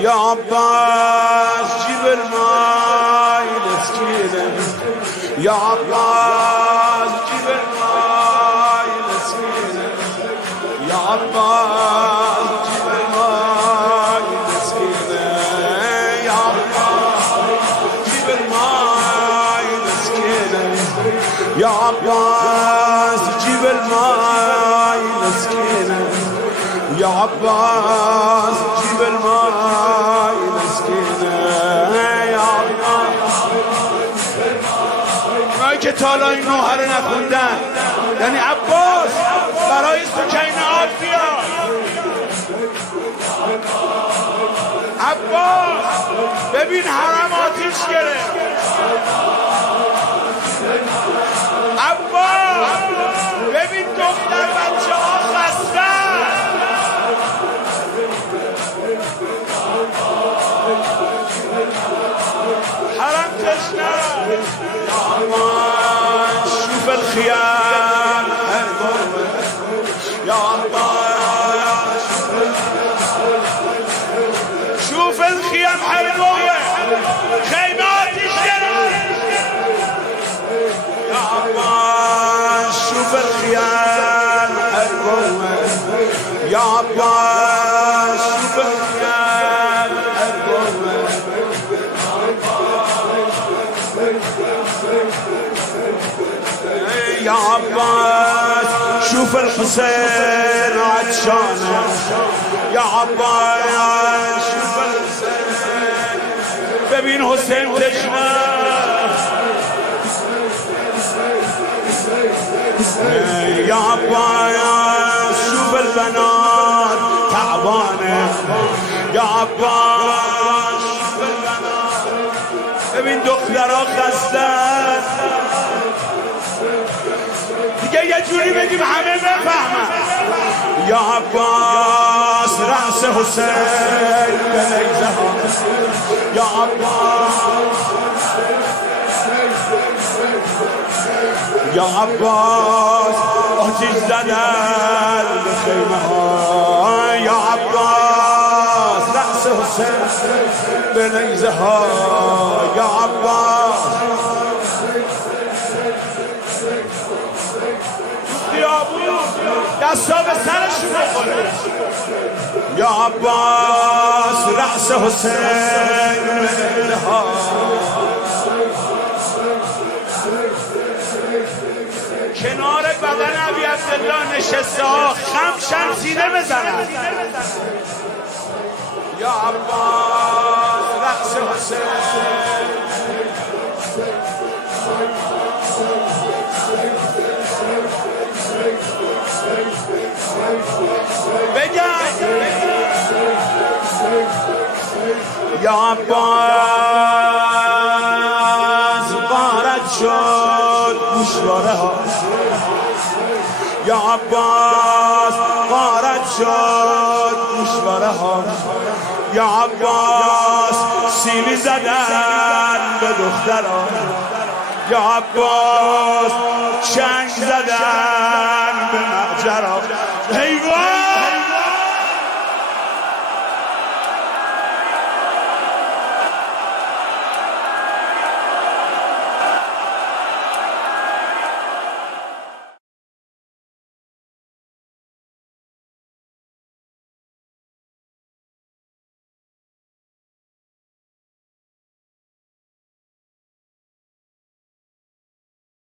يا عباس جيب الماي مسكينة يا عباس جيب الماي مسكينة يا عباس جيب الماي مسكينة يا عباس جيب الماي مسكينة يا عباس جيب الماي مسكينة يا عباس جيب الماي مسكينة يا عباس اونایی که تا حالا این نوحه رو نخوندن یعنی عباس برای سکین آب بیار عباس ببین حرم آتیش گرفت عباس ببین دختر بچه ها خسته حرم تشنه يا عباس شوف الخيام يا عباس شوف الخيام حرقوه خيمات الشرق يا عباس شوف الخيام حرقوه يا عباس شوف الخيام حرقوه يا عباس شوف الحسين عطشانه يا عباس شوف الحسين ببين حسين تشنه يا عباس شوف البنات تعبانه يا عباس شوف البنات ببین دخترها خسته دیگه یه جوری بگیم همه بفهمن یا عباس رأس حسین به نیزه ها یا عباس یا عباس آتیش زدن به خیمه ها یا عباس رأس حسین به نیزه ها یا عباس دستا به سرشون بخوره یا عباس رأس حسین ها کنار بدن ابی عبدالله نشسته ها خمشن سینه بزنن یا عباس رأس حسین بگم یا عباس غارت شد گوشواره ها یا عباس غارت شد گوشواره ها یا عباس سیلی زدن به دخترها یا عباس چنگ زدن به مهجرها حیوان